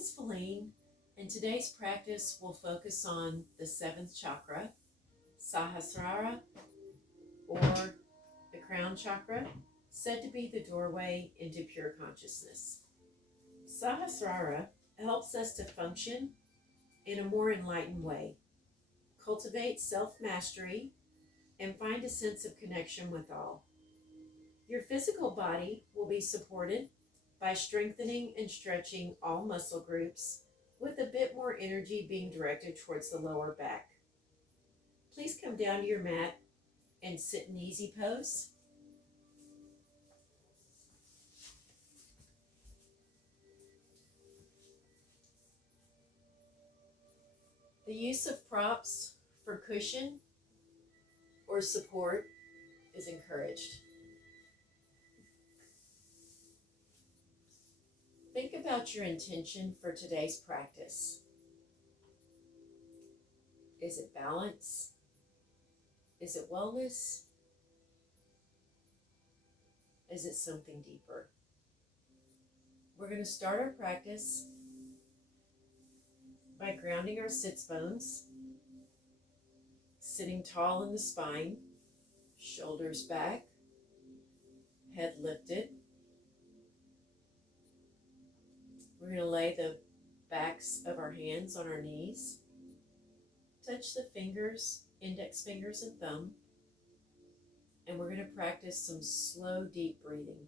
is Feline, and today's practice will focus on the seventh chakra, Sahasrara, or the crown chakra, said to be the doorway into pure consciousness. Sahasrara helps us to function in a more enlightened way, cultivate self-mastery, and find a sense of connection with all. Your physical body will be supported by strengthening and stretching all muscle groups, with a bit more energy being directed towards the lower back. Please come down to your mat and sit in easy pose. The use of props for cushion or support is encouraged. Think about your intention for today's practice. Is it balance? Is it wellness? Is it something deeper? We're going to start our practice by grounding our sits bones, sitting tall in the spine, shoulders back, head lifted. We're going to lay the backs of our hands on our knees. Touch the fingers, index fingers and thumb. And we're going to practice some slow, deep breathing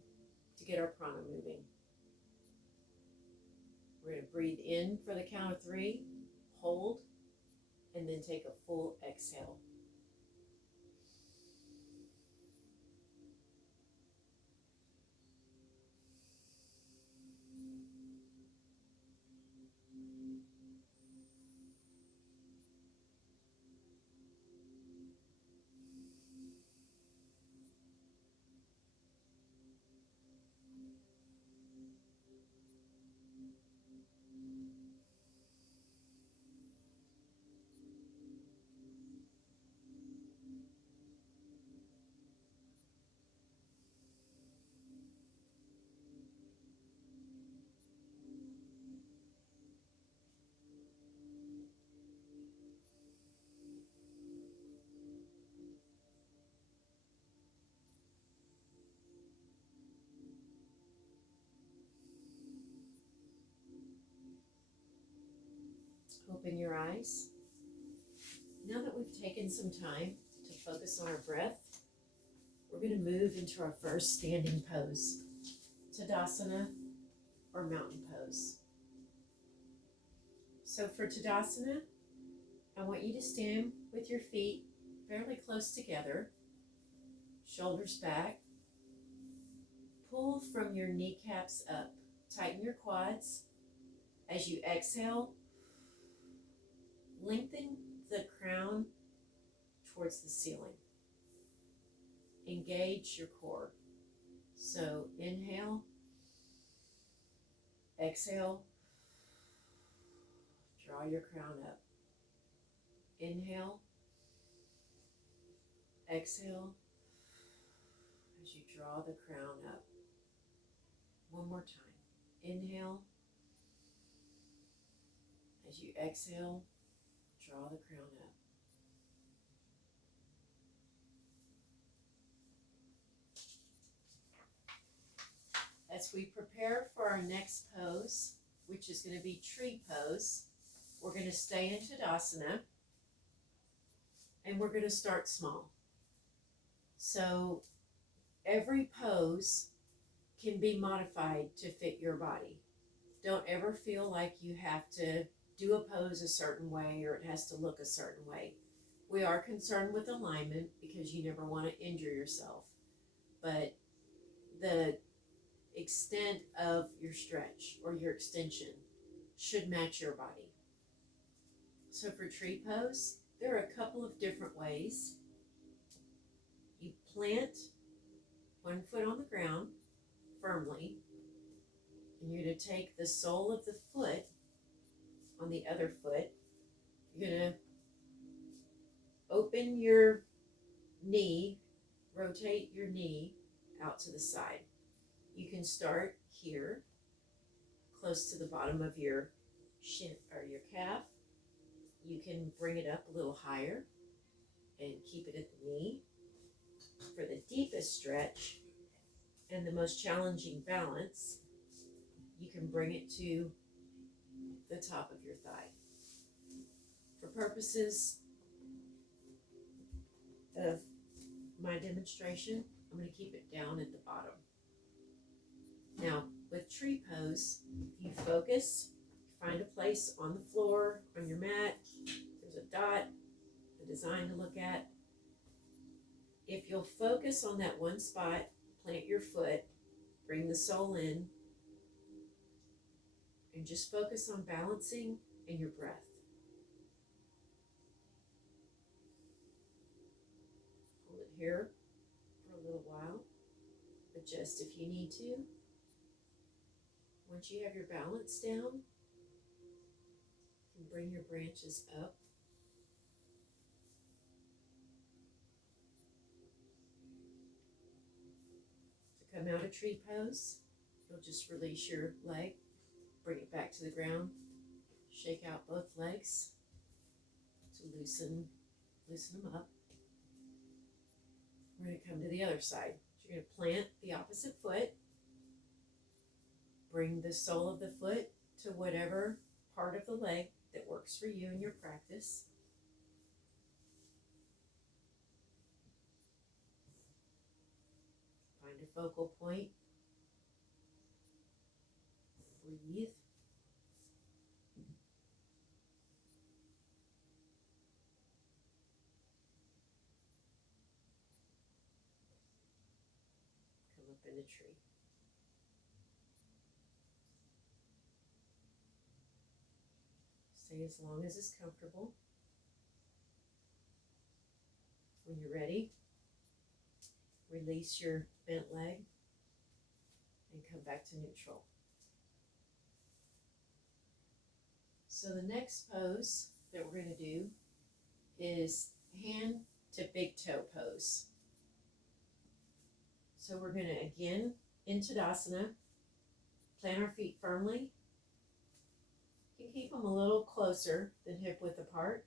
to get our prana moving. We're going to breathe in for the count of 3, hold, and then take a full exhale. Open your eyes. Now that we've taken some time to focus on our breath, we're going to move into our first standing pose, Tadasana or mountain pose. So for Tadasana, I want you to stand with your feet fairly close together, shoulders back. Pull from your kneecaps up. Tighten your quads. As you exhale, lengthen the crown towards the ceiling. Engage your core. So inhale, exhale, draw your crown up. Inhale, exhale, as you draw the crown up. One more time. Inhale, as you exhale, draw the crown up. As we prepare for our next pose, which is going to be tree pose, we're going to stay in Tadasana, and we're going to start small. So every pose can be modified to fit your body. Don't ever feel like you have to do a pose a certain way or it has to look a certain way. We are concerned with alignment because you never want to injure yourself, but the extent of your stretch or your extension should match your body. So for tree pose, there are a couple of different ways. You plant one foot on the ground firmly, and you're going to take the sole of the foot on the other foot. You're going to open your knee, rotate your knee out to the side. You can start here, close to the bottom of your shin or your calf. You can bring it up a little higher and keep it at the knee. For the deepest stretch and the most challenging balance, you can bring it to the top of your thigh. For purposes of my demonstration, I'm going to keep it down at the bottom. Now, with tree pose, you focus, find a place on the floor, on your mat. There's a dot, a design to look at. If you'll focus on that one spot, plant your foot, bring the sole in, and just focus on balancing and your breath. Hold it here for a little while. Adjust if you need to. Once you have your balance down, you can bring your branches up. To come out of tree pose, you'll just release your leg, bring it back to the ground, shake out both legs to loosen them up. We're going to come to the other side. You're going to plant the opposite foot. Bring the sole of the foot to whatever part of the leg that works for you in your practice. Find a focal point. Breathe. Come up in a tree. Stay as long as is comfortable. When you're ready, release your bent leg and come back to neutral. So the next pose that we're going to do is hand to big toe pose. So we're going to, again, in Tadasana, plant our feet firmly. You can keep them a little closer than hip width apart.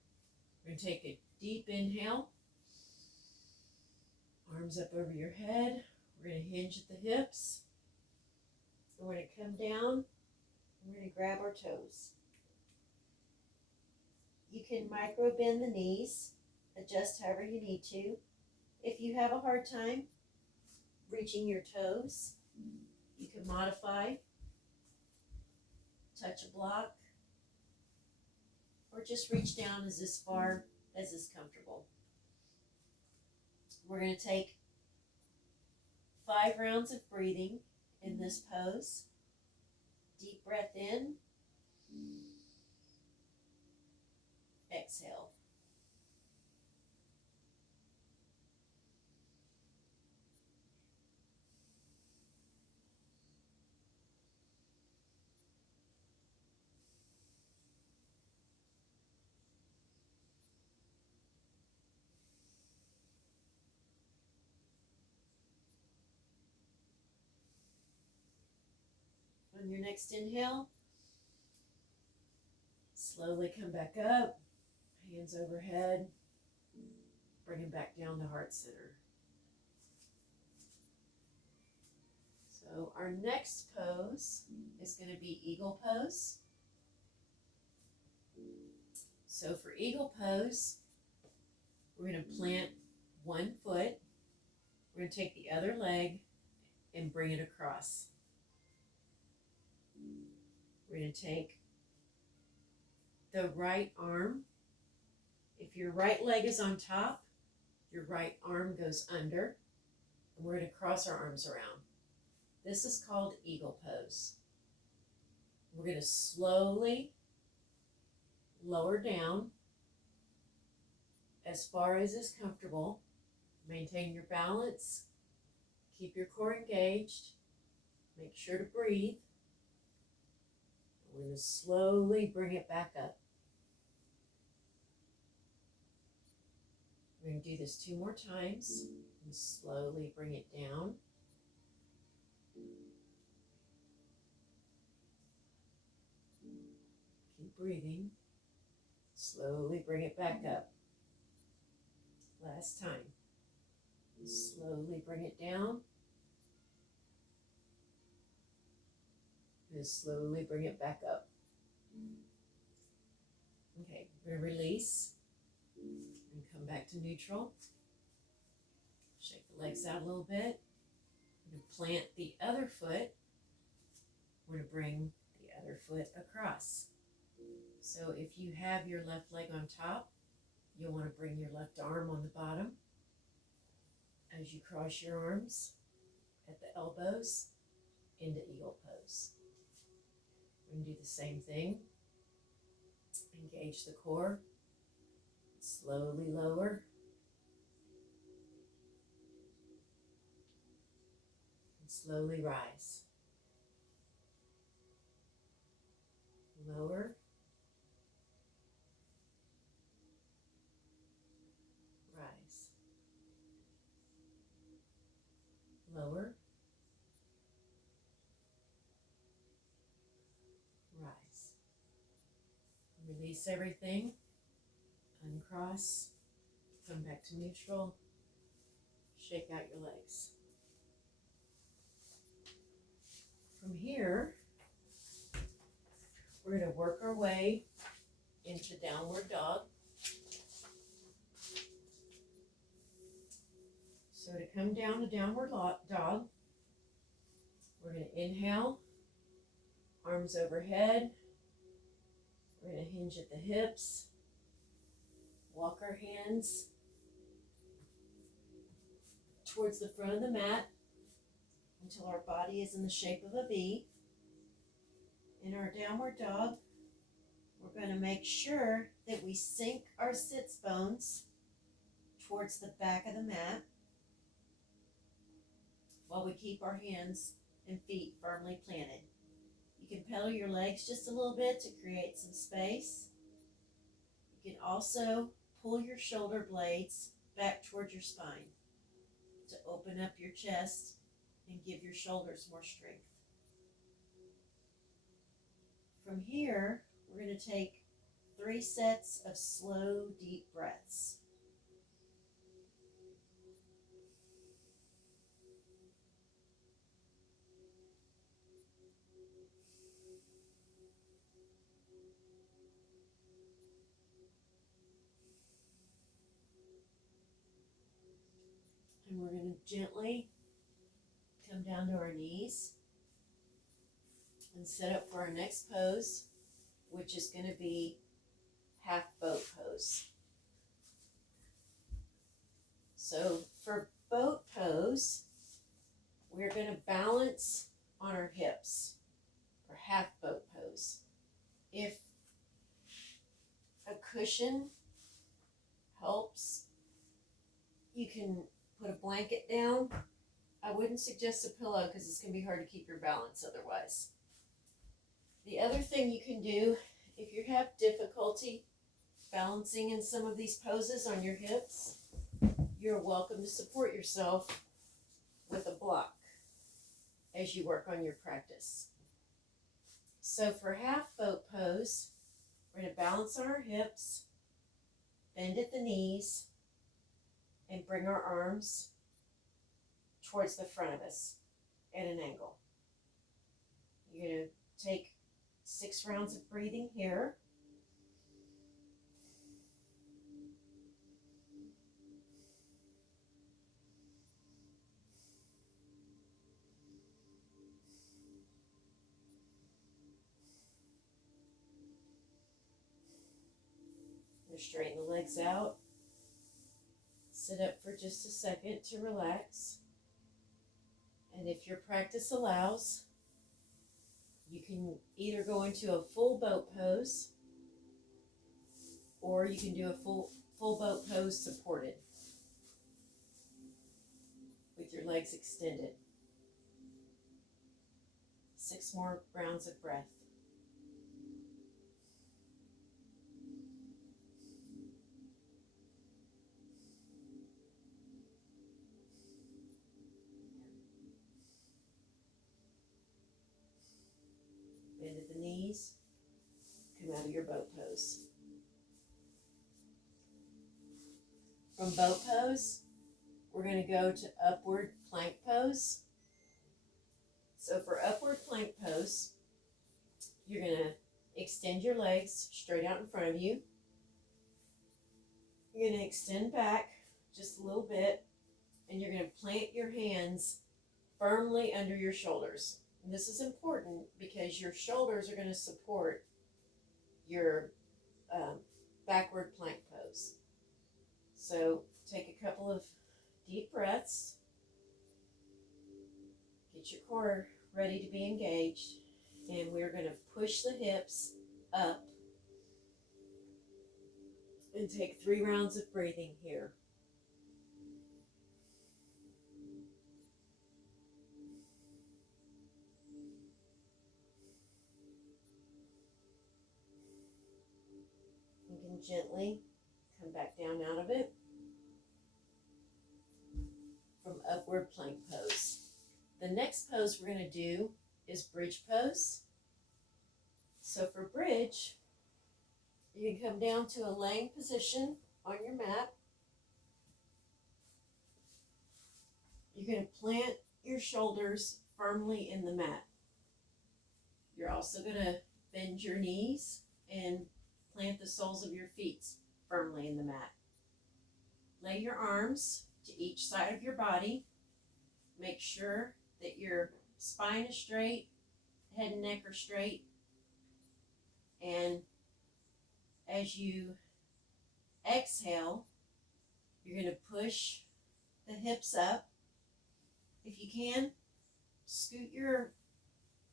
We're going to take a deep inhale. Arms up over your head. We're going to hinge at the hips. We're going to come down. We're going to grab our toes. You can micro bend the knees, adjust however you need to. If you have a hard time reaching your toes, you can modify, touch a block, or just reach down as far as is comfortable. We're going to take 5 rounds of breathing in this pose. Deep breath in. Exhale. On your next inhale, slowly come back up, hands overhead, bring them back down to heart center. So our next pose is going to be eagle pose. So for eagle pose, we're going to plant one foot. We're going to take the other leg and bring it across. We're going to take the right arm. If your right leg is on top, your right arm goes under, and we're going to cross our arms around. This is called eagle pose. We're going to slowly lower down as far as is comfortable. Maintain your balance. Keep your core engaged. Make sure to breathe. We're going to slowly bring it back up. We're going to do this 2 more times and slowly bring it down. Keep breathing. Slowly bring it back up. Last time. Slowly bring it down. And slowly bring it back up. Okay, we're going to release and come back to neutral. Shake the legs out a little bit. We're going to plant the other foot. We're going to bring the other foot across. So if you have your left leg on top, you'll want to bring your left arm on the bottom as you cross your arms at the elbows into eagle pose. We're going to do the same thing. Engage the core. Slowly lower. And slowly rise. Lower. Rise. Lower. Rise. Release everything. Uncross. Come back to neutral. Shake out your legs. From here, we're going to work our way into downward dog. So to come down to downward dog, we're going to inhale, arms overhead. We're going to hinge at the hips, walk our hands towards the front of the mat until our body is in the shape of a V. In our downward dog, we're going to make sure that we sink our sits bones towards the back of the mat while we keep our hands and feet firmly planted. You can pedal your legs just a little bit to create some space. You can also pull your shoulder blades back towards your spine to open up your chest and give your shoulders more strength. From here, we're going to take 3 sets of slow, deep breaths. And we're going to gently come down to our knees and set up for our next pose, which is going to be half boat pose. So for boat pose, we're going to balance on our hips for half boat pose. If a cushion helps, you can put a blanket down. I wouldn't suggest a pillow because it's going to be hard to keep your balance otherwise. The other thing you can do, if you have difficulty balancing in some of these poses on your hips, you're welcome to support yourself with a block as you work on your practice. So for half boat pose, we're going to balance on our hips, bend at the knees, and bring our arms towards the front of us at an angle. You're going to take 6 rounds of breathing here. Straighten the legs out. Sit up for just a second to relax. And if your practice allows, you can either go into a full boat pose or you can do a full boat pose supported with your legs extended. 6 more rounds of breath. Bend at the knees, come out of your boat Pose. From Boat Pose, we're going to go to Upward Plank Pose. So for Upward Plank Pose, you're going to extend your legs straight out in front of you. You're going to extend back just a little bit, and you're going to plant your hands firmly under your shoulders. And this is important because your shoulders are going to support your backward plank pose. So take a couple of deep breaths. Get your core ready to be engaged. And we're going to push the hips up and take 3 rounds of breathing here. You can gently come back down out of it. From Upward Plank Pose. The next pose we're going to do is Bridge Pose. So for Bridge, you can come down to a laying position on your mat. You're going to plant your shoulders firmly in the mat. You're also going to bend your knees and plant the soles of your feet firmly in the mat. Lay your arms to each side of your body. Make sure that your spine is straight, head and neck are straight. And as you exhale, you're going to push the hips up. If you can, scoot your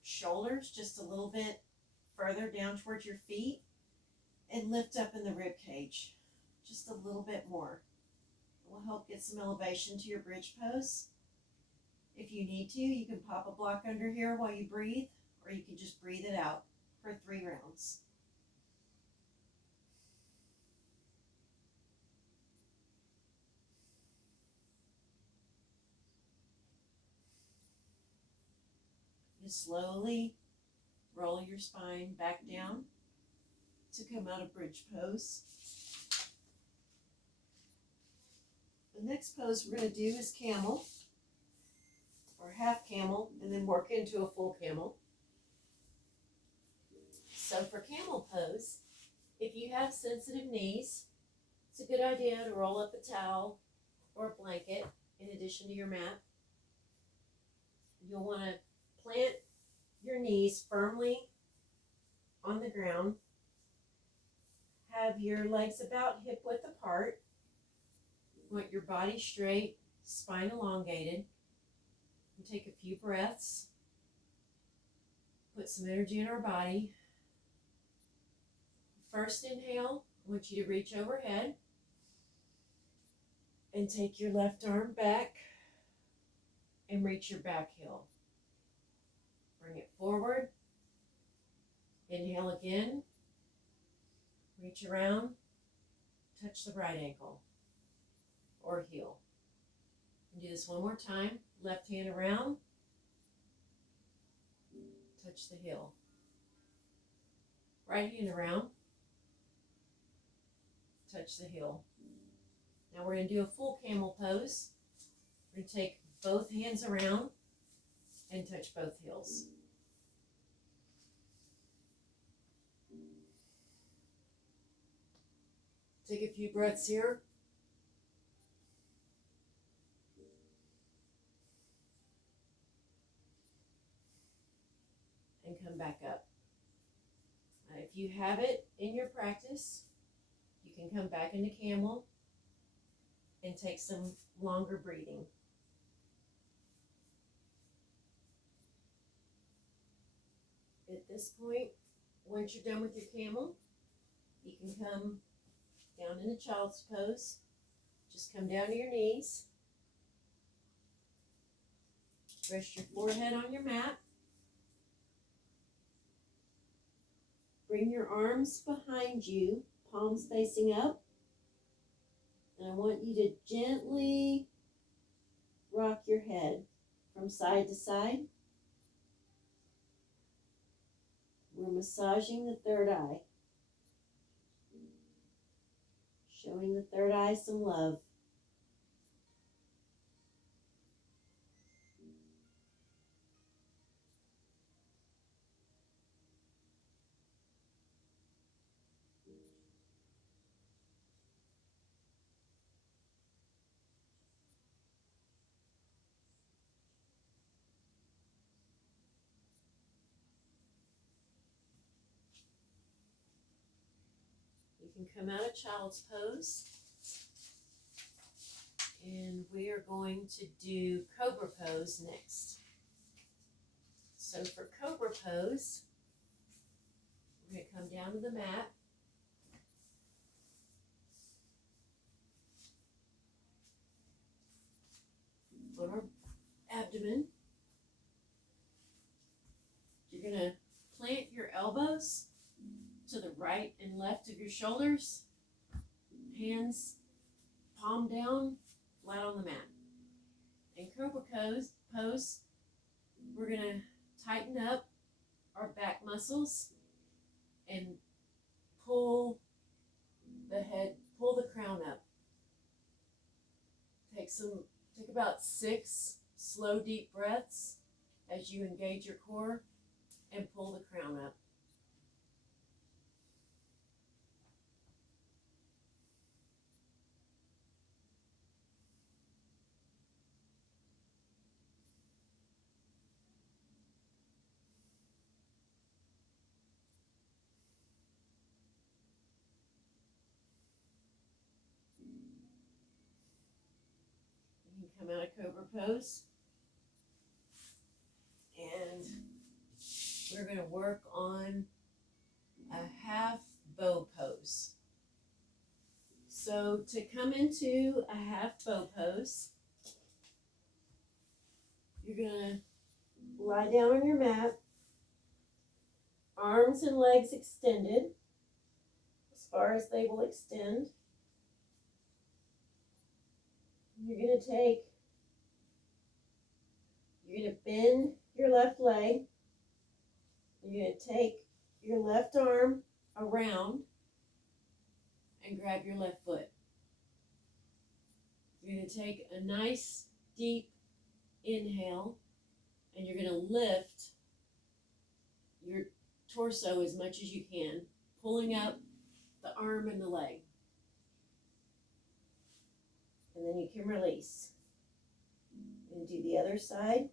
shoulders just a little bit further down towards your feet and lift up in the rib cage just a little bit more. It will help get some elevation to your Bridge Pose. If you need to, you can pop a block under here while you breathe, or you can just breathe it out for 3 rounds. You slowly roll your spine back down to come out of Bridge Pose. The next pose we're going to do is Camel, or half camel, and then work into a full camel. So for Camel Pose, if you have sensitive knees, it's a good idea to roll up a towel or a blanket in addition to your mat. You'll want to plant your knees firmly on the ground. Have your legs about hip width apart. You want your body straight, spine elongated. And take a few breaths. Put some energy in our body. First inhale, I want you to reach overhead and take your left arm back and reach your back heel. Bring it forward. Inhale again. Reach around. Touch the right ankle or heel. And do this one more time. Left hand around. Touch the heel. Right hand around. Touch the heel. Now we're going to do a full Camel Pose. We're going to take both hands around and touch both heels. Take a few breaths here. And come back up. If you have it in your practice, you can come back into Camel and take some longer breathing. At this point, once you're done with your Camel, you can come down into Child's Pose. Just come down to your knees. Rest your forehead on your mat. Bring your arms behind you, palms facing up. And I want you to gently rock your head from side to side. We're massaging the third eye. Showing the third eye some love. You can come out of child's pose. And we are going to do Cobra Pose next. So for Cobra Pose, we're going to come down to the mat. On our abdomen. You're going to plant your elbows to the right and left of your shoulders. Hands palm down, flat on the mat. In Cobra Pose, we're going to tighten up our back muscles and pull the crown up. Take about 6 slow, deep breaths as you engage your core and pull the crown up. Come out of Cobra Pose, and we're going to work on a half bow pose. So to come into a half bow pose, you're going to lie down on your mat, arms and legs extended as far as they will extend. You're going to bend your left leg. You're going to take your left arm around and grab your left foot. You're going to take a nice deep inhale, and you're going to lift your torso as much as you can, pulling up the arm and the leg. And then you can release. And do the other side.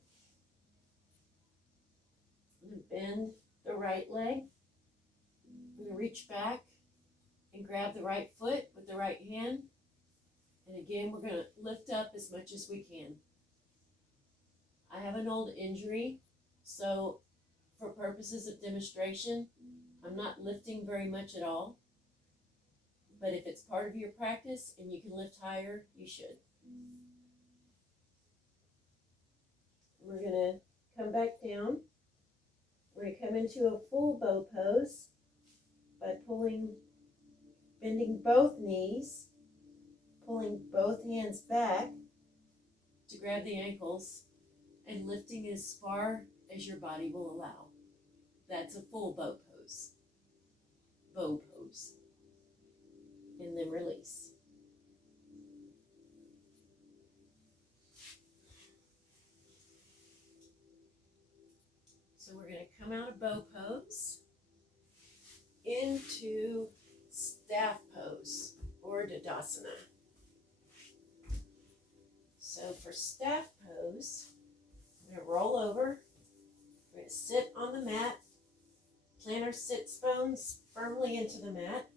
And bend the right leg. We're going to reach back and grab the right foot with the right hand. And again, we're going to lift up as much as we can. I have an old injury, so for purposes of demonstration, I'm not lifting very much at all. But if it's part of your practice and you can lift higher, you should. We're going to come back down. We're going to come into a full bow pose by bending both knees, pulling both hands back to grab the ankles, and lifting as far as your body will allow. That's a full bow pose. Bow pose. And then release. So we're going to come out of bow pose into staff pose or Tadasana. So for staff pose, we're going to roll over. We're going to sit on the mat, plant our sits bones firmly into the mat.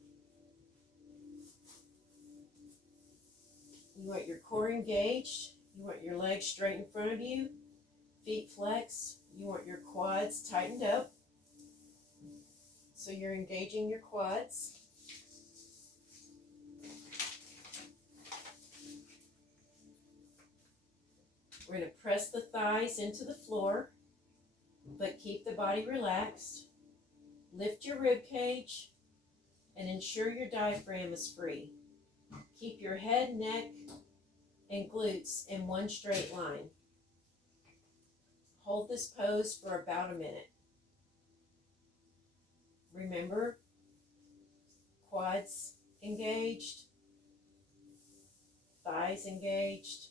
You want your core engaged. You want your legs straight in front of you, feet flexed. You want your quads tightened up. So you're engaging your quads. We're going to press the thighs into the floor, but keep the body relaxed. Lift your rib cage and ensure your diaphragm is free. Keep your head, neck, and glutes in one straight line. Hold this pose for about a minute. Remember, quads engaged, thighs engaged,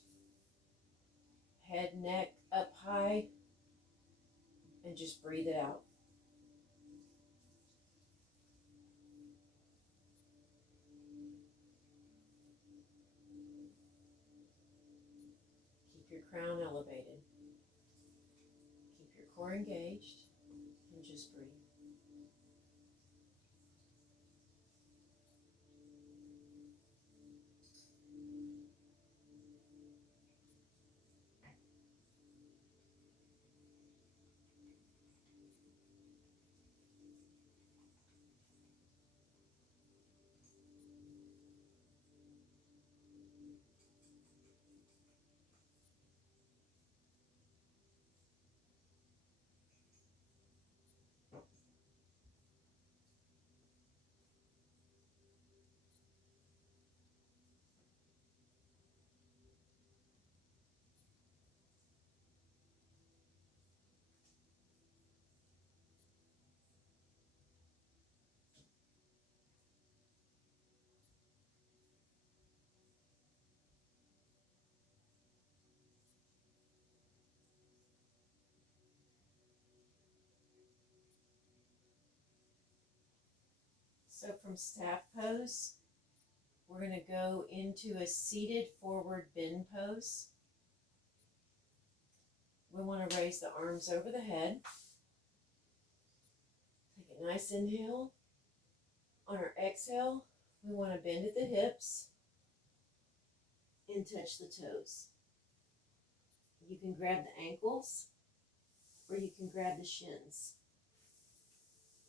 head, neck up high, and just breathe it out. Keep your crown elevated. Keep your core engaged, and just breathe. So from staff pose, we're going to go into a seated forward bend pose. We want to raise the arms over the head. Take a nice inhale. On our exhale, we want to bend at the hips and touch the toes. You can grab the ankles or you can grab the shins.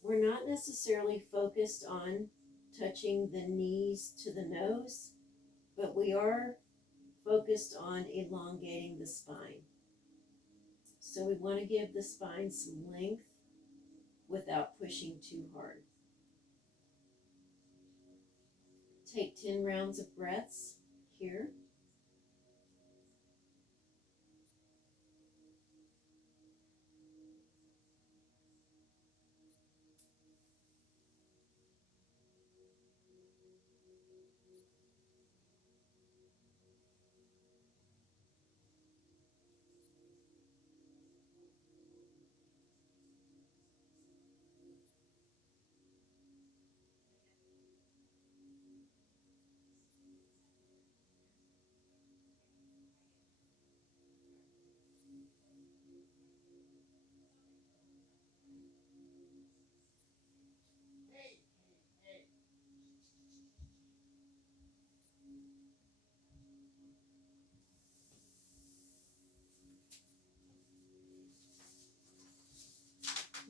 We're not necessarily focused on touching the knees to the nose, but we are focused on elongating the spine. So we want to give the spine some length without pushing too hard. Take 10 rounds of breaths here.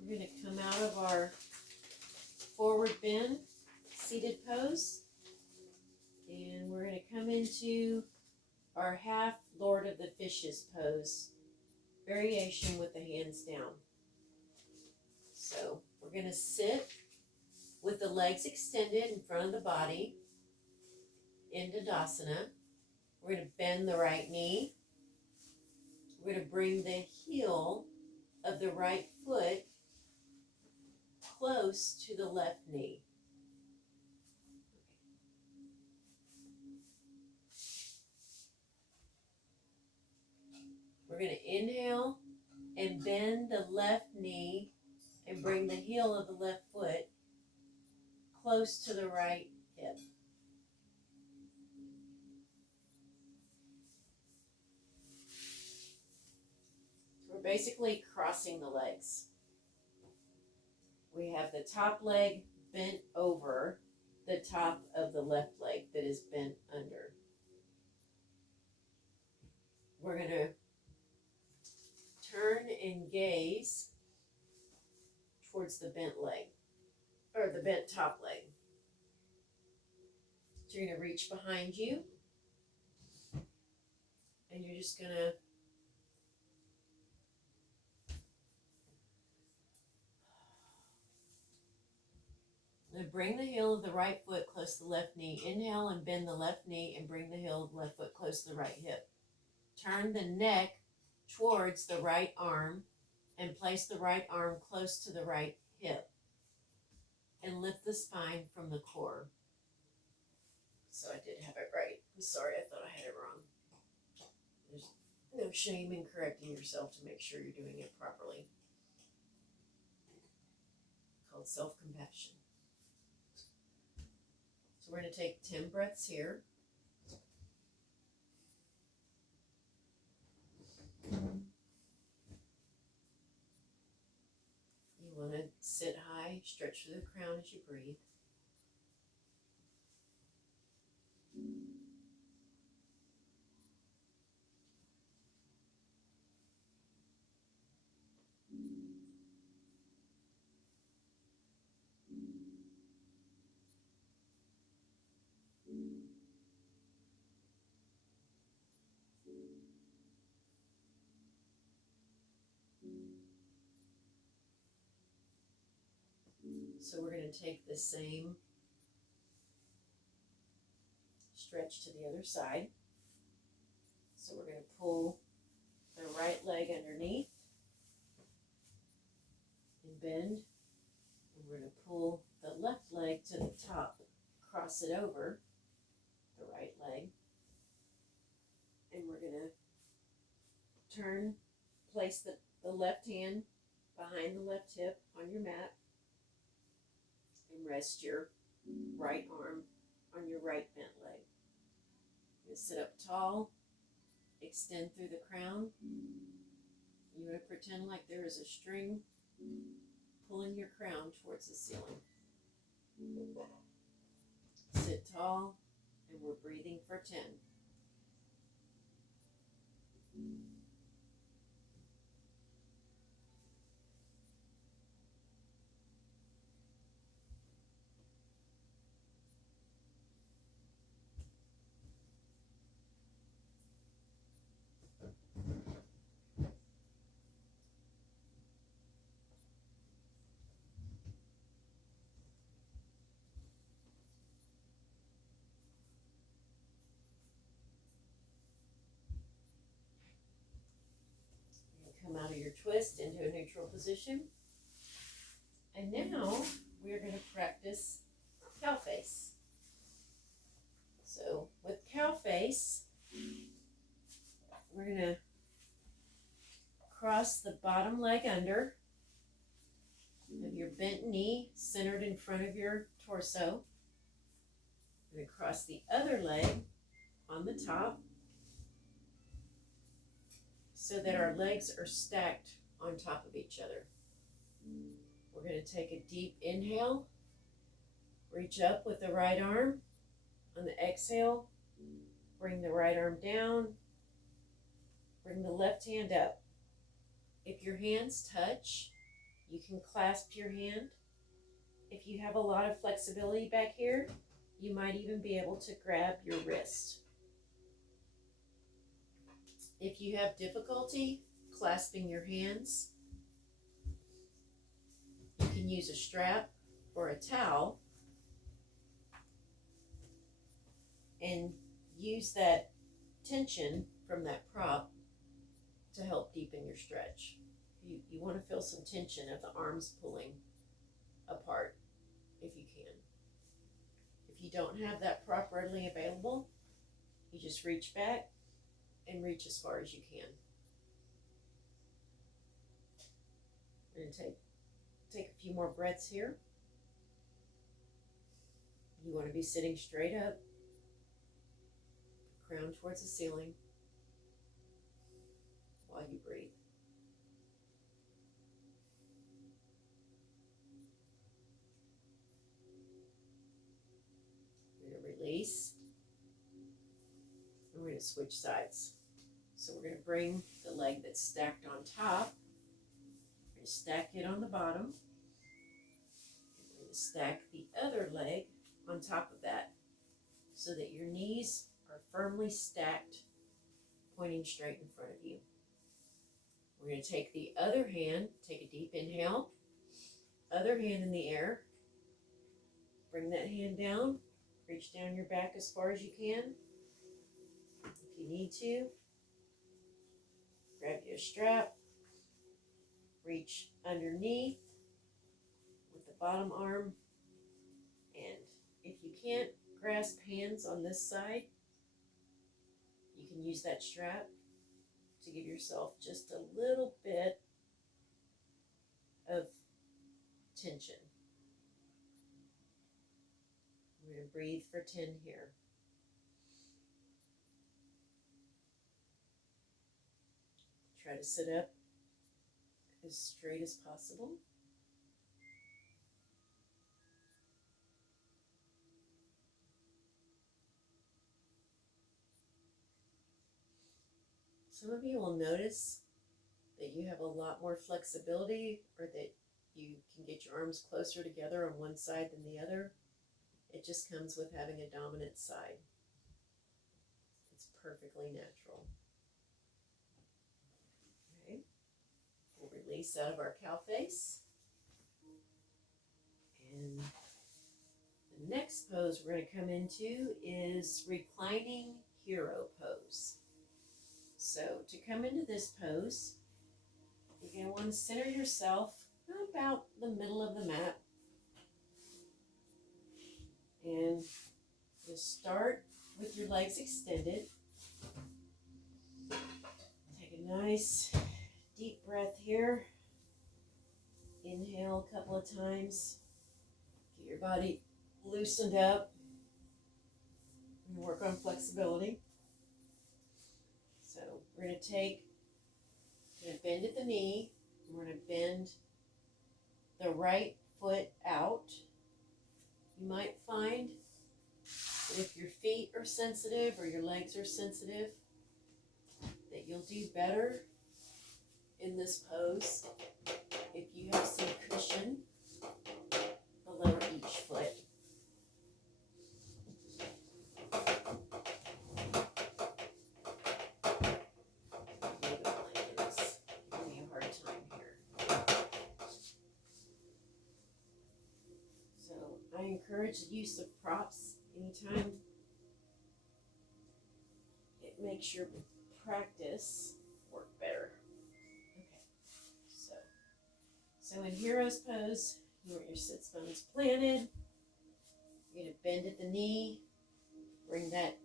We're going to come out of our forward bend, seated pose, and we're going to come into our half Lord of the Fishes pose, variation with the hands down. So we're going to sit with the legs extended in front of the body in Tadasana. We're going to bend the right knee. We're going to bring the heel of the right foot close to the left knee. We're going to inhale and bend the left knee and bring the heel of the left foot close to the right hip. We're basically crossing the legs. We have the top leg bent over the top of the left leg that is bent under. We're going to turn and gaze towards the bent leg, or the bent top leg. So you're going to reach behind you, and you're just going to bring the heel of the right foot close to the left knee. Inhale and bend the left knee and bring the heel of the left foot close to the right hip. Turn the neck towards the right arm and place the right arm close to the right hip. And lift the spine from the core. So I did have it right. sorry, I thought I had it wrong. There's no shame in correcting yourself to make sure you're doing it properly. Called self-compassion. So we're going to take 10 breaths here. You want to sit high, stretch through the crown as you breathe. So we're going to take the same stretch to the other side. So we're going to pull the right leg underneath and bend. And we're going to pull the left leg to the top, cross it over the right leg. And we're going to turn, place the left hand behind the left hip on your mat. And rest your right arm on your right bent leg. You sit up tall, extend through the crown. You want to pretend like there is a string pulling your crown towards the ceiling. Sit tall, and we're breathing for 10. Come out of your twist into a neutral position. And now we're going to practice cow face. So with cow face, we're going to cross the bottom leg under. Have your bent knee centered in front of your torso. We're going to cross the other leg on the top so that our legs are stacked on top of each other. We're going to take a deep inhale, reach up with the right arm. On the exhale, bring the right arm down, bring the left hand up. If your hands touch, you can clasp your hand. If you have a lot of flexibility back here, you might even be able to grab your wrist. If you have difficulty clasping your hands, you can use a strap or a towel and use that tension from that prop to help deepen your stretch. You want to feel some tension of the arms pulling apart if you can. If you don't have that prop readily available, you just reach back and reach as far as you can. We're going to take a few more breaths here. You want to be sitting straight up, crown towards the ceiling while you breathe. We're going to release, and we're going to switch sides. So we're going to bring the leg that's stacked on top. We're going to stack it on the bottom. We're going to stack the other leg on top of that so that your knees are firmly stacked, pointing straight in front of you. We're going to take the other hand, take a deep inhale, other hand in the air. Bring that hand down, reach down your back as far as you can. If you need to, grab you a strap, reach underneath with the bottom arm, and if you can't grasp hands on this side, You can use that strap to give yourself just a little bit of tension. We're going to breathe for 10 here. Try to sit up as straight as possible. Some of you will notice that you have a lot more flexibility, or that you can get your arms closer together on one side than the other. It just comes with having a dominant side. It's perfectly natural. Okay. We'll release out of our cow face. And the next pose we're going to come into is Reclining Hero Pose. So to come into this pose, you're going to want to center yourself about the middle of the mat. And just start with your legs extended. Take a nice deep breath here. Inhale a couple of times. Get your body loosened up. And work on flexibility. So we're going to bend at the knee. We're going to bend the right foot out. You might find that if your feet are sensitive or your legs are sensitive, that you'll do better in this pose if you have some cushion below each foot. I encourage the use of props anytime. It makes your practice work better. Okay, so in Hero's Pose, you want your sits bones planted. You're going to bend at the knee. Bring that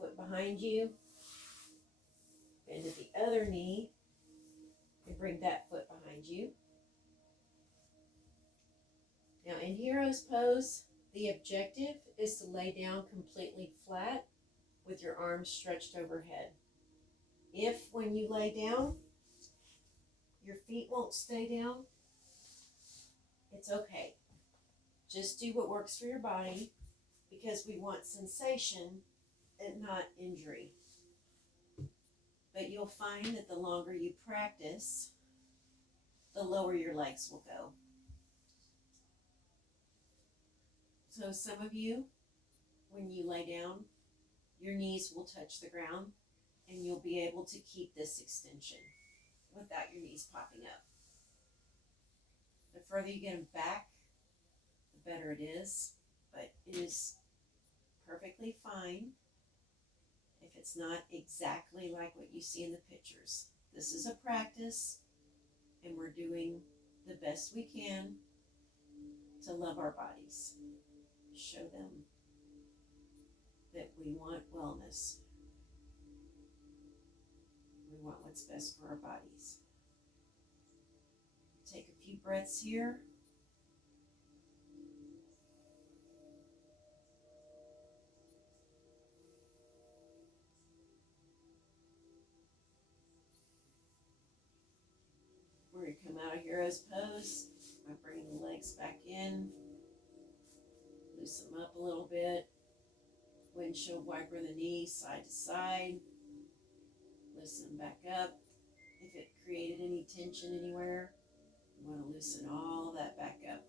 foot behind you. Bend at the other knee. And bring that foot behind you. Now in Hero's Pose, the objective is to lay down completely flat with your arms stretched overhead. If when you lay down, your feet won't stay down, it's okay. Just do what works for your body, because we want sensation and not injury. But you'll find that the longer you practice, the lower your legs will go. So some of you, when you lay down, your knees will touch the ground and you'll be able to keep this extension without your knees popping up. The further you get them back, the better it is, but it is perfectly fine if it's not exactly like what you see in the pictures. This is a practice, and we're doing the best we can to love our bodies. Show them that we want wellness. We want what's best for our bodies. Take a few breaths here. We're going to come out of Hero's Pose. I'm bringing the legs back in. Loosen them up a little bit. Windshield wiper the knees side to side. Loosen them back up. If it created any tension anywhere, you want to loosen all of that back up.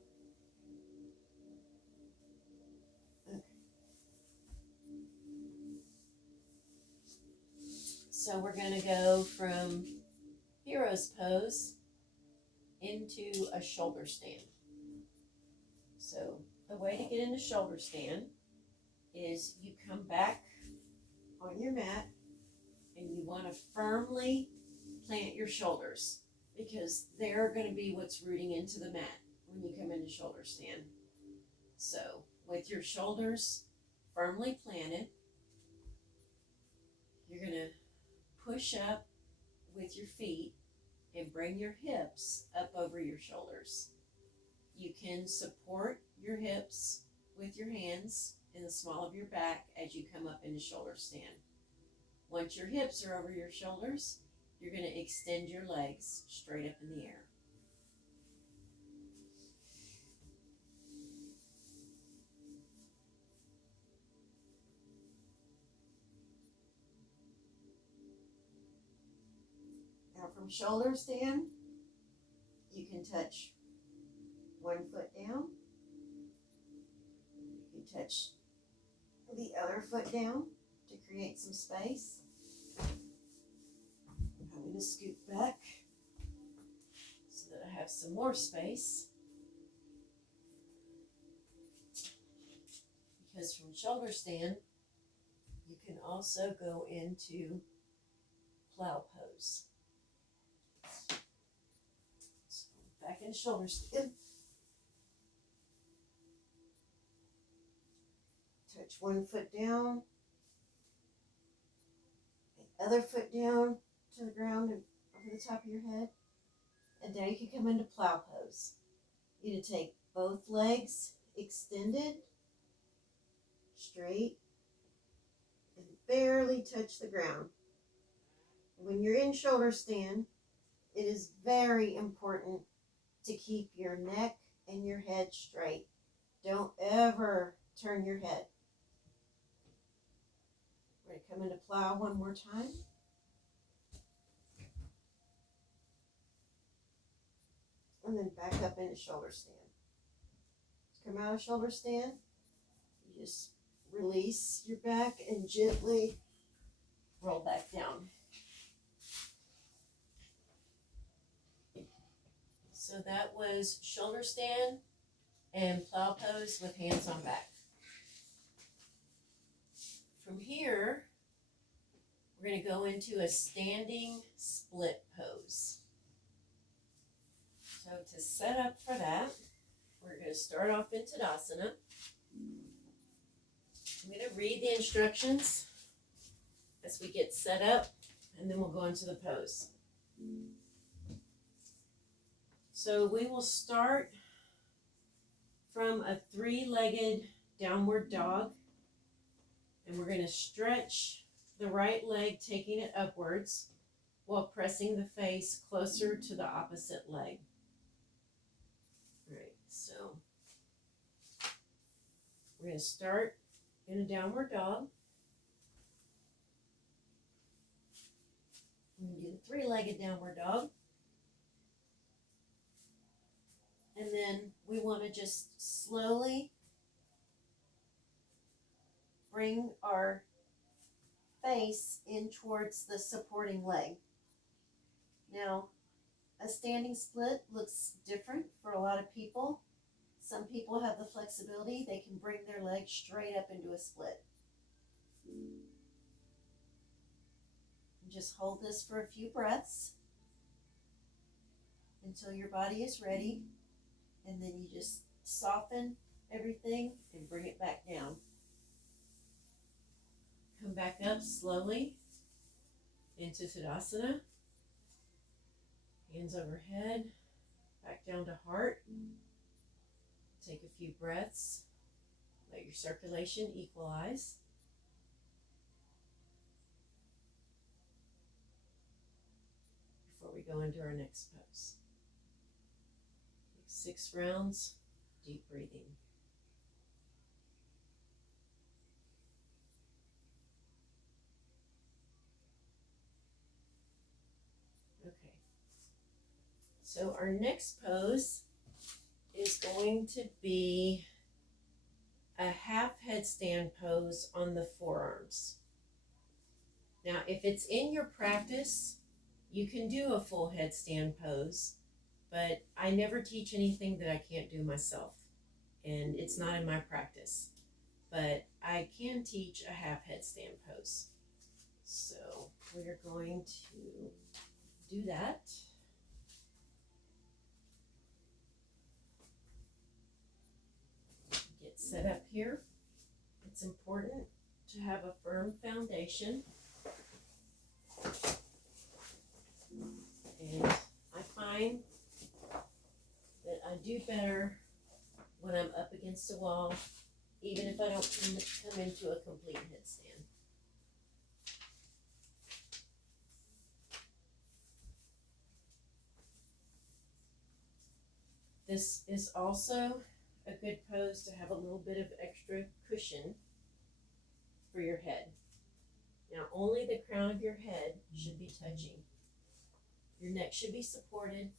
Okay. So we're going to go from Hero's Pose into a shoulder stand. So the way to get into shoulder stand is you come back on your mat and you want to firmly plant your shoulders, because they're going to be what's rooting into the mat when you come into shoulder stand. So with your shoulders firmly planted, you're going to push up with your feet and bring your hips up over your shoulders. You can support your hips with your hands in the small of your back as you come up into shoulder stand. Once your hips are over your shoulders, you're going to extend your legs straight up in the air. Now from shoulder stand, you can touch one foot down. You can touch the other foot down to create some space. I'm going to scoot back so that I have some more space. Because from shoulder stand, you can also go into Plow Pose. So back in shoulder stand. Touch one foot down, the other foot down to the ground and over the top of your head. And now you can come into Plow Pose. You're going to take both legs extended, straight, and barely touch the ground. When you're in shoulder stand, it is very important to keep your neck and your head straight. Don't ever turn your head. We're going to come into plow one more time. And then back up into shoulder stand. Come out of shoulder stand. You just release your back and gently roll back down. So that was shoulder stand and plow pose with hands on back. From here, we're going to go into a standing split pose. So to set up for that, we're going to start off in Tadasana. I'm going to read the instructions as we get set up, and then we'll go into the pose. So we will start from a three-legged downward dog, and we're going to stretch the right leg, taking it upwards, while pressing the face closer to the opposite leg. All right, so we're going to start in a downward dog. We're going to do the three-legged downward dog. And then we want to just slowly bring our face in towards the supporting leg. Now, a standing split looks different for a lot of people. Some people have the flexibility. They can bring their leg straight up into a split. And just hold this for a few breaths until your body is ready. And then you just soften everything and bring it back down. Come back up slowly into Tadasana. Hands overhead, back down to heart. Take a few breaths. Let your circulation equalize. Before we go into our next pose. 6 rounds, deep breathing. Okay. So our next pose is going to be a half headstand pose on the forearms. Now, if it's in your practice, you can do a full headstand pose. But I never teach anything that I can't do myself, and it's not in my practice. But I can teach a half headstand pose. So we're going to do that. Get set up here. It's important to have a firm foundation. And I find that I do better when I'm up against a wall, even if I don't come into a complete headstand. This is also a good pose to have a little bit of extra cushion for your head. Now, only the crown of your head should be touching. Your neck should be supported.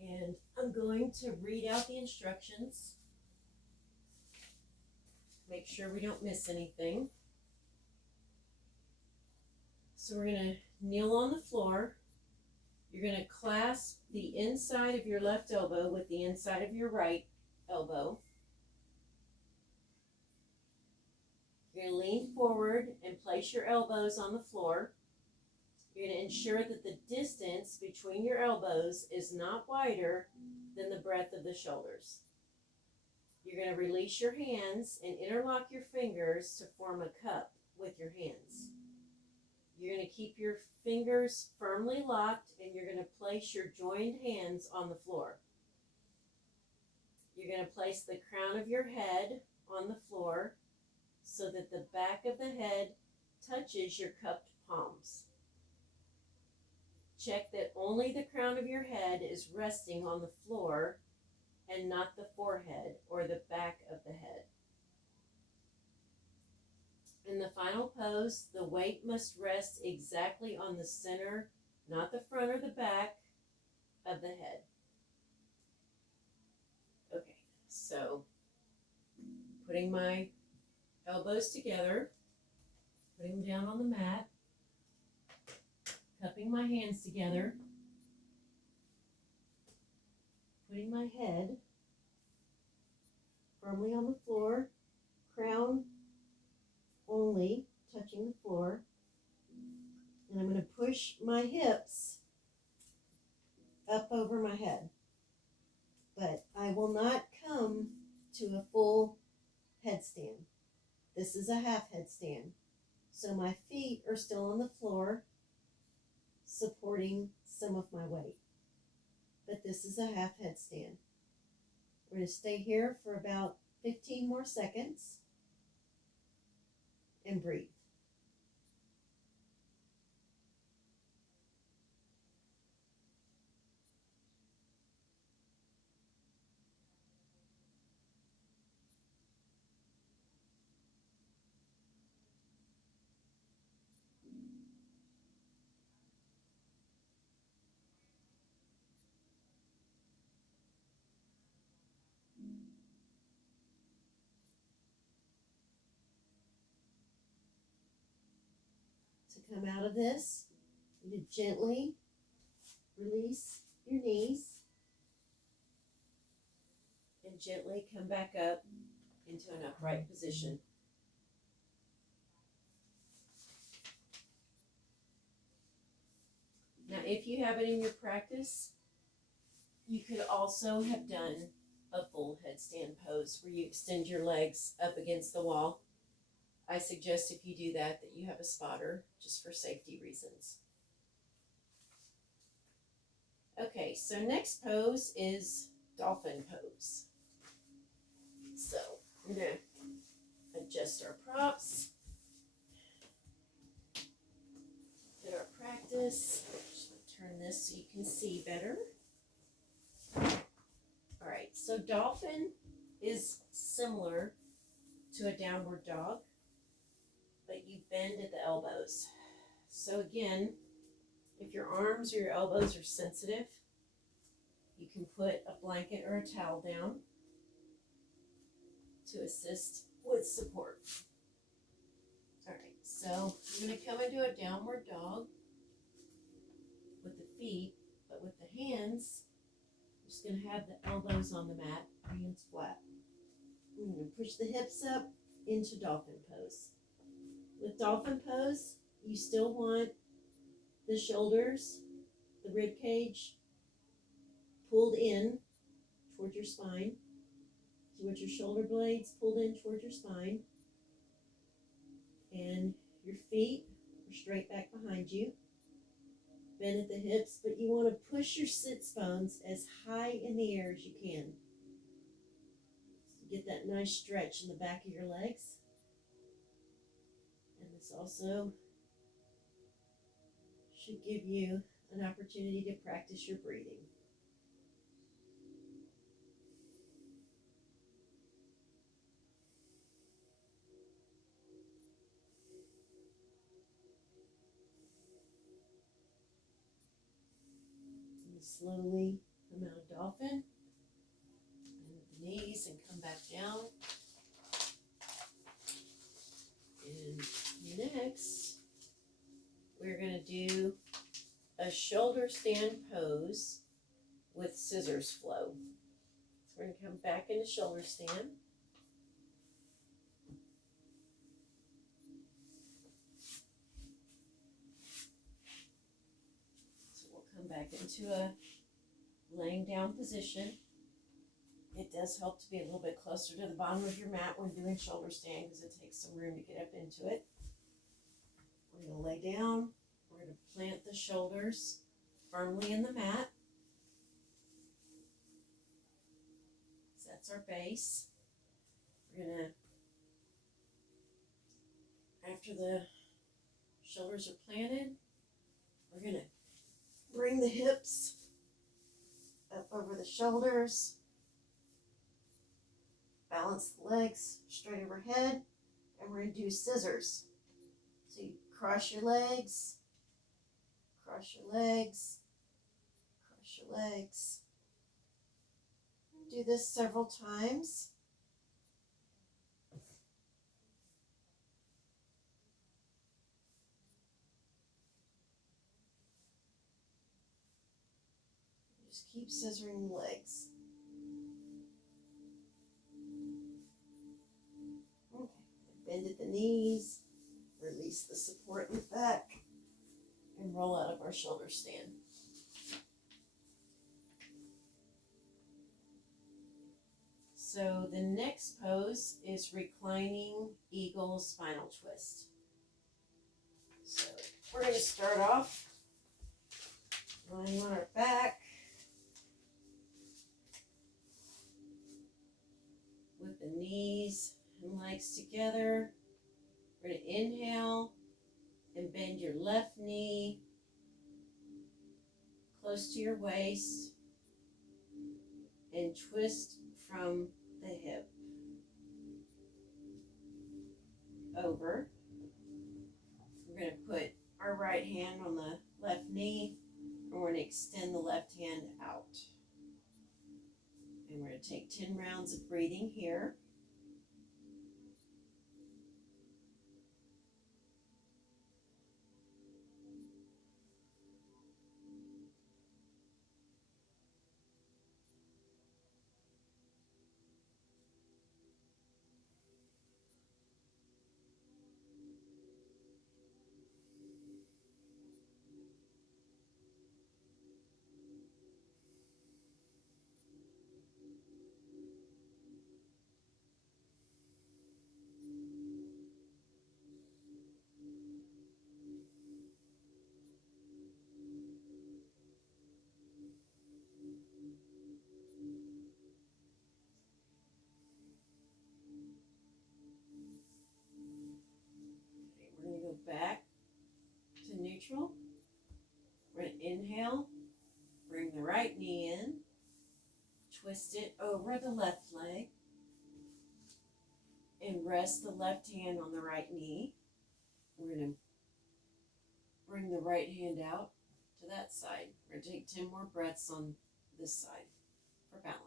And I'm going to read out the instructions. Make sure we don't miss anything. So we're going to kneel on the floor. You're going to clasp the inside of your left elbow with the inside of your right elbow. You're going to lean forward and place your elbows on the floor. You're going to ensure that the distance between your elbows is not wider than the breadth of the shoulders. You're going to release your hands and interlock your fingers to form a cup with your hands. You're going to keep your fingers firmly locked, and you're going to place your joined hands on the floor. You're going to place the crown of your head on the floor so that the back of the head touches your cupped palms. Check that only the crown of your head is resting on the floor and not the forehead or the back of the head. In the final pose, the weight must rest exactly on the center, not the front or the back of the head. Okay, so putting my elbows together, putting them down on the mat, cupping my hands together, putting my head firmly on the floor, crown only touching the floor, and I'm going to push my hips up over my head, but I will not come to a full headstand. This is a half headstand, so my feet are still on the floor supporting some of my weight, but this is a half headstand. We're going to stay here for about 15 more seconds and breathe. To come out of this, you gently release your knees and gently come back up into an upright position. Now, if you have it in your practice, you could also have done a full headstand pose where you extend your legs up against the wall. I suggest if you do that you have a spotter, just for safety reasons. Okay, so next pose is Dolphin Pose. So we're going to adjust our props, get our practice. Just turn this so you can see better. All right, so Dolphin is similar to a downward dog, but you bend at the elbows. So again, if your arms or your elbows are sensitive, you can put a blanket or a towel down to assist with support. All right, so I'm going to come into a downward dog with the feet, but with the hands, I'm just going to have the elbows on the mat, hands flat. I'm going to push the hips up into Dolphin Pose. With Dolphin Pose, you still want the shoulders, the rib cage pulled in toward your spine. So you want your shoulder blades pulled in toward your spine. And Your feet are straight back behind you. Bend at the hips, but you want to push your sits bones as high in the air as you can. So get that nice stretch in the back of your legs. And this also should give you an opportunity to practice your breathing. And slowly come out of dolphin. Bend the knees and come back down. And next, we're going to do a shoulder stand pose with scissors flow. So we're going to come back into shoulder stand. So we'll come back into a laying down position. It does help to be a little bit closer to the bottom of your mat when doing shoulder stand because it takes some room to get up into it. We're going to lay down. We're going to plant the shoulders firmly in the mat. So that's our base. We're going to, after the shoulders are planted, we're going to bring the hips up over the shoulders. Balance the legs straight overhead. And we're going to do scissors. So you cross your legs, cross your legs, cross your legs. Do this several times. Just keep scissoring the legs. Okay. Bend at the knees, release the support in the back, and roll out of our shoulder stand. So the next pose is reclining eagle spinal twist. So we're going to start off lying on our back with the knees and legs together. We're going to inhale and bend your left knee close to your waist and twist from the hip over. We're going to put our right hand on the left knee and we're going to extend the left hand out. And we're going to take 10 rounds of breathing here. We're going to go back to neutral. We're going to inhale, bring the right knee in, twist it over the left leg, and rest the left hand on the right knee. We're going to bring the right hand out to that side. We're going to take 10 more breaths on this side for balance.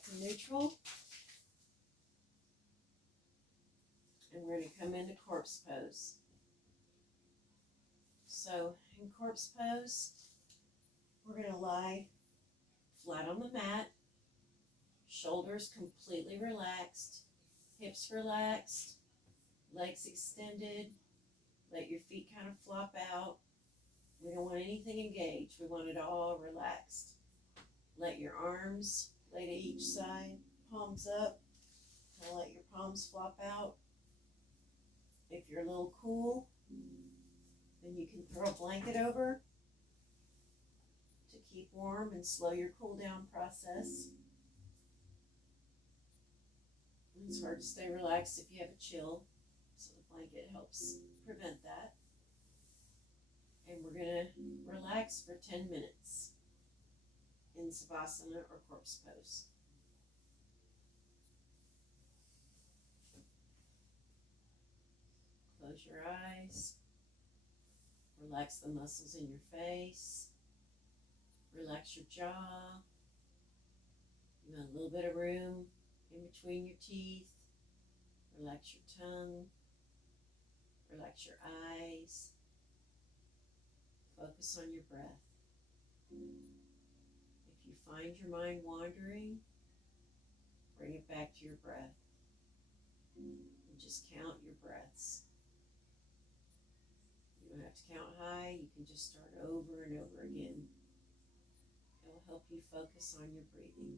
back to neutral. And we're going to come into corpse pose. So in corpse pose, we're going to lie flat on the mat, shoulders completely relaxed, hips relaxed, legs extended. Let your feet kind of flop out. We don't want anything engaged. We want it all relaxed. Let your arms lay to each side, palms up. Kind of let your palms flop out. If you're a little cool, then you can throw a blanket over to keep warm and slow your cool down process. It's hard to stay relaxed if you have a chill, so the blanket helps prevent that. And we're going to relax for 10 minutes in Savasana or corpse pose. Close your eyes. Relax the muscles in your face. Relax your jaw. You want a little bit of room in between your teeth. Relax your tongue. Relax your eyes. Focus on your breath. If you find your mind wandering, bring it back to your breath. And just count your breaths. You don't have to count high. You can just start over and over again. It will help you focus on your breathing.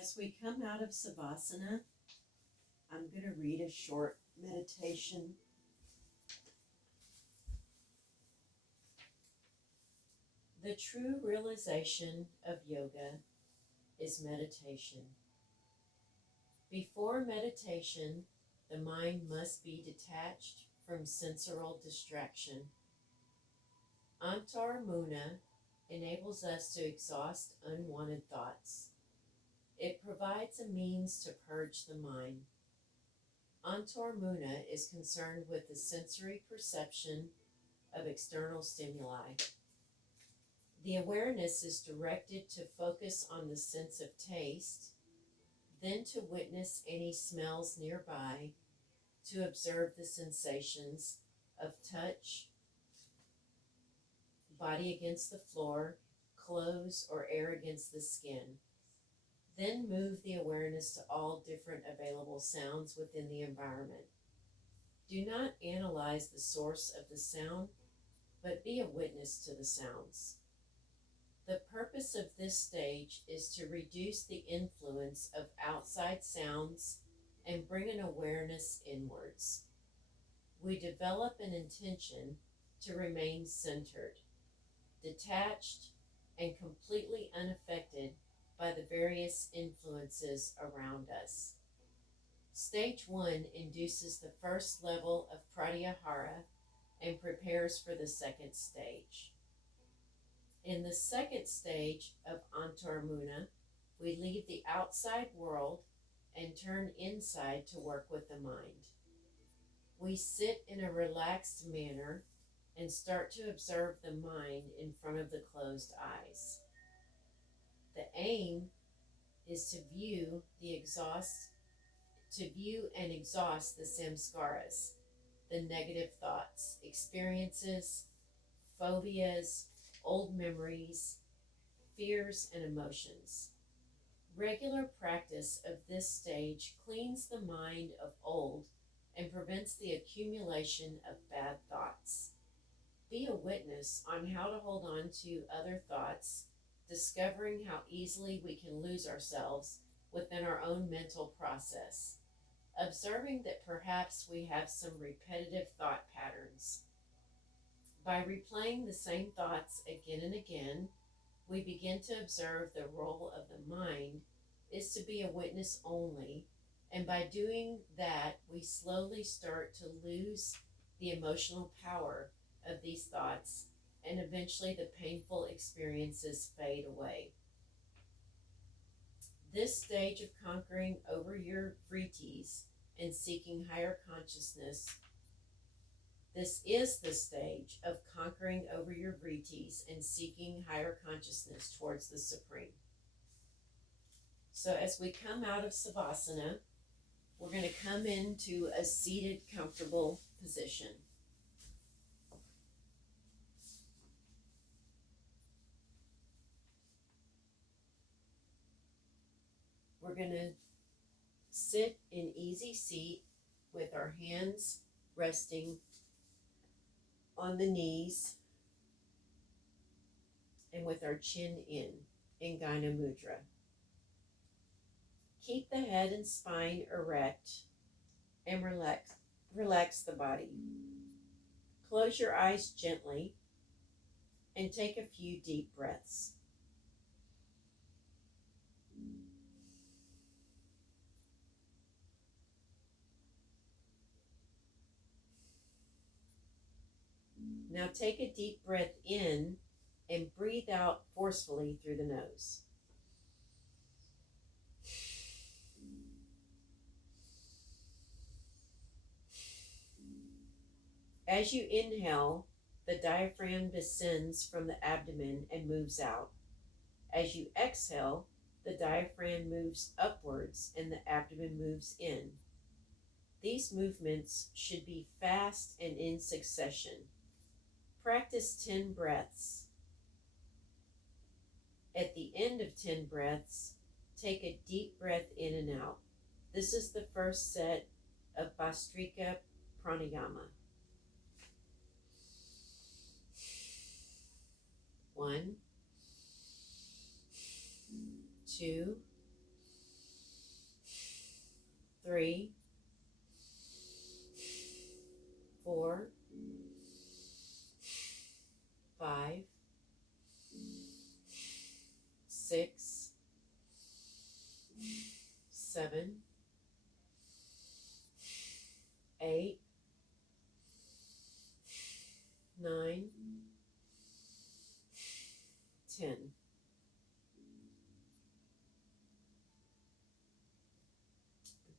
As we come out of Savasana, I'm going to read a short meditation. The true realization of yoga is meditation. Before meditation, the mind must be detached from sensorial distraction. Antaramuna enables us to exhaust unwanted thoughts. It provides a means to purge the mind. Antaramuna is concerned with the sensory perception of external stimuli. The awareness is directed to focus on the sense of taste, then to witness any smells nearby, to observe the sensations of touch, body against the floor, clothes or air against the skin. Then move the awareness to all different available sounds within the environment. Do not analyze the source of the sound, but be a witness to the sounds. The purpose of this stage is to reduce the influence of outside sounds and bring an awareness inwards. We develop an intention to remain centered, detached, and completely unaffected by the various influences around us. Stage 1 induces the first level of pratyahara and prepares for the second stage. In the second stage of Antaramuna, we leave the outside world and turn inside to work with the mind. We sit in a relaxed manner and start to observe the mind in front of the closed eyes. The aim is to view and exhaust the samskaras, the negative thoughts, experiences, phobias, old memories, fears, and emotions. Regular practice of this stage cleans the mind of old and prevents the accumulation of bad thoughts. Be a witness on how to hold on to other thoughts, discovering how easily we can lose ourselves within our own mental process, observing that perhaps we have some repetitive thought patterns. By replaying the same thoughts again and again, we begin to observe the role of the mind is to be a witness only, and by doing that, we slowly start to lose the emotional power of these thoughts, and eventually the painful experiences fade away. This stage of conquering over your vrittis and seeking higher consciousness, this is the stage of conquering over your vrittis and seeking higher consciousness towards the Supreme. So as we come out of Savasana, we're going to come into a seated, comfortable position. We're going to sit in easy seat with our hands resting on the knees and with our chin in Gana Mudra. Keep the head and spine erect and relax the body. Close your eyes gently and take a few deep breaths. Now take a deep breath in and breathe out forcefully through the nose. As you inhale, the diaphragm descends from the abdomen and moves out. As you exhale, the diaphragm moves upwards and the abdomen moves in. These movements should be fast and in succession. Practice 10 breaths. At the end of 10 breaths, take a deep breath in and out. This is the first set of Bhastrika Pranayama. 1, 2, 3, 4, 5, 6, 7, 8, 9, 10.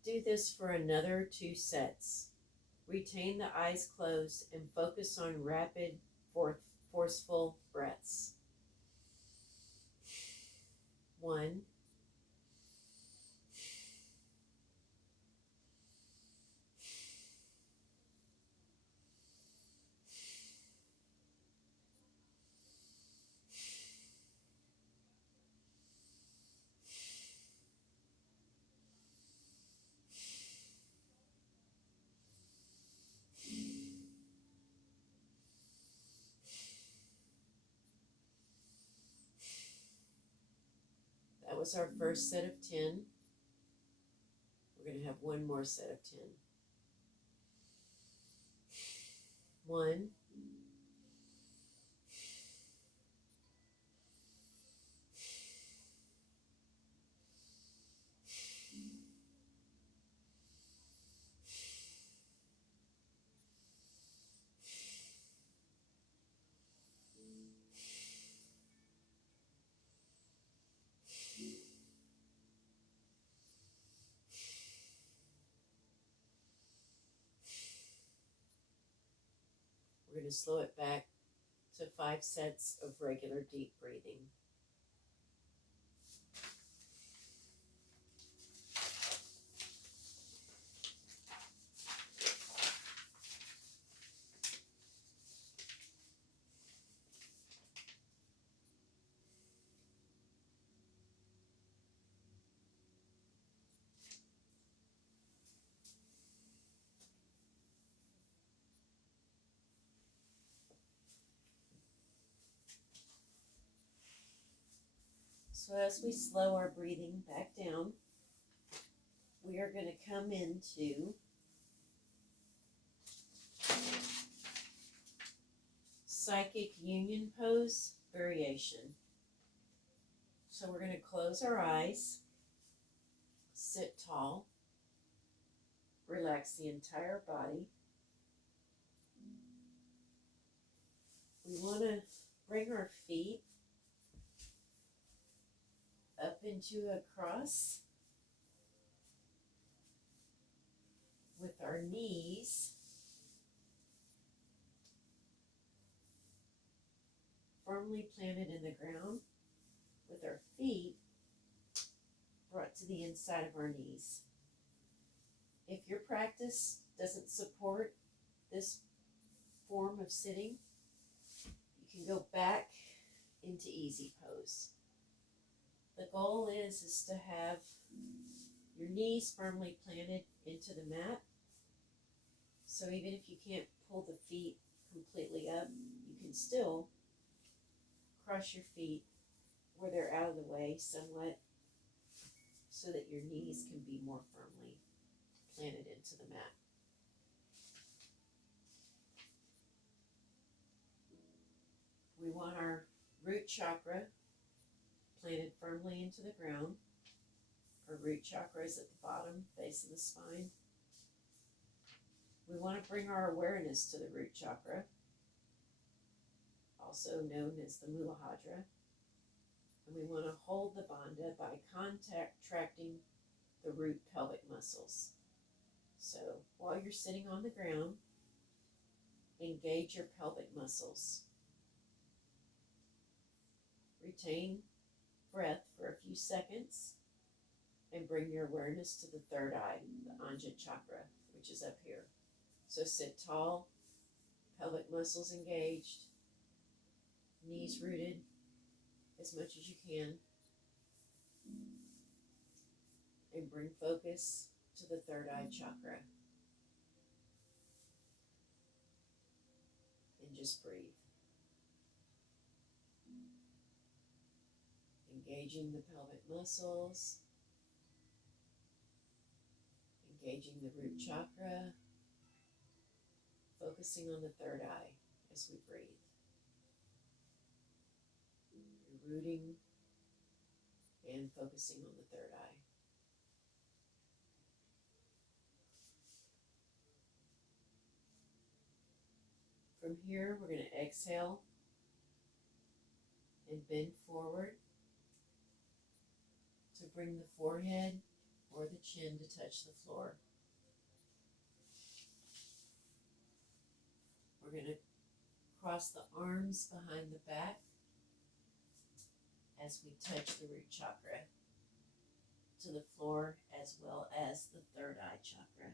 Do this for another 2 sets. Retain the eyes closed and focus on rapid, forceful breaths. 1, 'That was our first set of 10. We're going to have one more set of 10. 1, we're going to slow it back to 5 sets of regular deep breathing. So as we slow our breathing back down, we are going to come into Psychic Union Pose variation. So we're going to close our eyes, sit tall, relax the entire body. We want to bring our feet up into a cross with our knees firmly planted in the ground, with our feet brought to the inside of our knees. If your practice doesn't support this form of sitting, you can go back into easy pose. The goal is to have your knees firmly planted into the mat. So even if you can't pull the feet completely up, you can still cross your feet where they're out of the way somewhat, so that your knees can be more firmly planted into the mat. We want our root chakra planted firmly into the ground. Our root chakra is at the bottom, base of the spine. We want to bring our awareness to the root chakra, also known as the Muladhara. And we want to hold the bandha by contracting the root pelvic muscles. So while you're sitting on the ground, engage your pelvic muscles. Retain breath for a few seconds and bring your awareness to the third eye, the Anja chakra, which is up here. So sit tall, pelvic muscles engaged, knees rooted as much as you can, and bring focus to the third eye chakra. And just breathe. Engaging the pelvic muscles, Engaging the root chakra, focusing on the third eye as we breathe. You're rooting and focusing on the third eye. From here, we're going to exhale and bend forward to bring the forehead or the chin to touch the floor. We're going to cross the arms behind the back as we touch the root chakra to the floor, as well as the third eye chakra.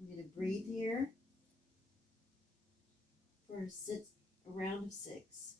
I'm going to breathe here for a round of 6.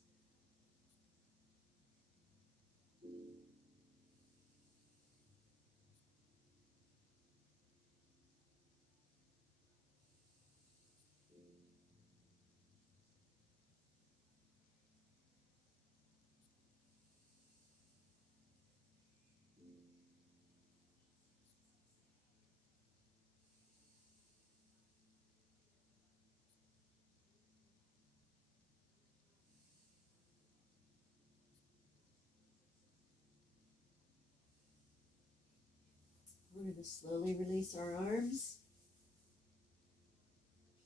We're going to slowly release our arms.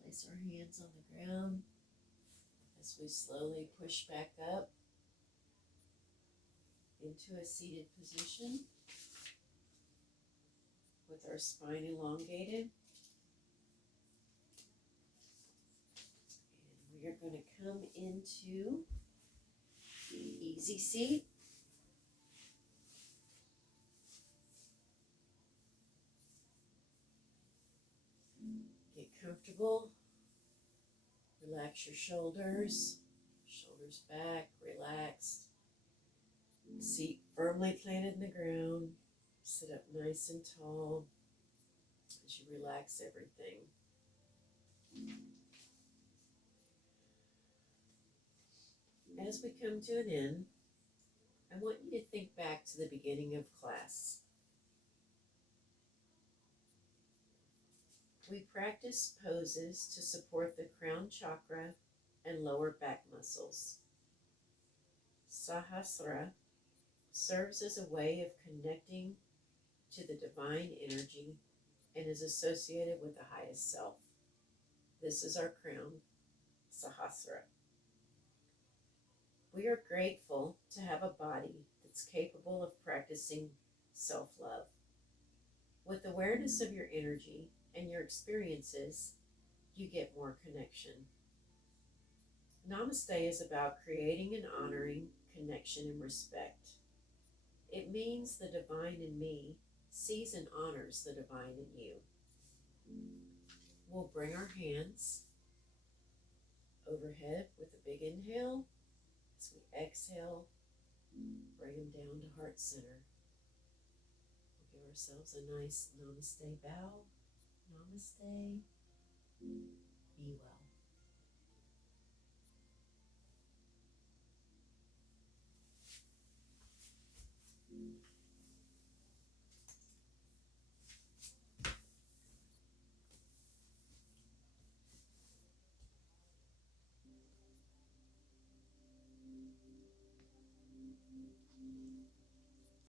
Place our hands on the ground as we slowly push back up into a seated position with our spine elongated. And we are going to come into the easy seat. Get comfortable. Relax your shoulders. Shoulders back, relaxed. Seat firmly planted in the ground. Sit up nice and tall as you relax everything. As we come to an end, I want you to think back to the beginning of class. We practice poses to support the crown chakra and lower back muscles. Sahasrara serves as a way of connecting to the divine energy and is associated with the highest self. This is our crown, Sahasrara. We are grateful to have a body that's capable of practicing self-love. With awareness of your energy and your experiences, you get more connection. Namaste is about creating and honoring connection and respect. It means the divine in me sees and honors the divine in you. We'll bring our hands overhead with a big inhale. As we exhale, bring them down to heart center. We'll give ourselves a nice namaste bow. Namaste.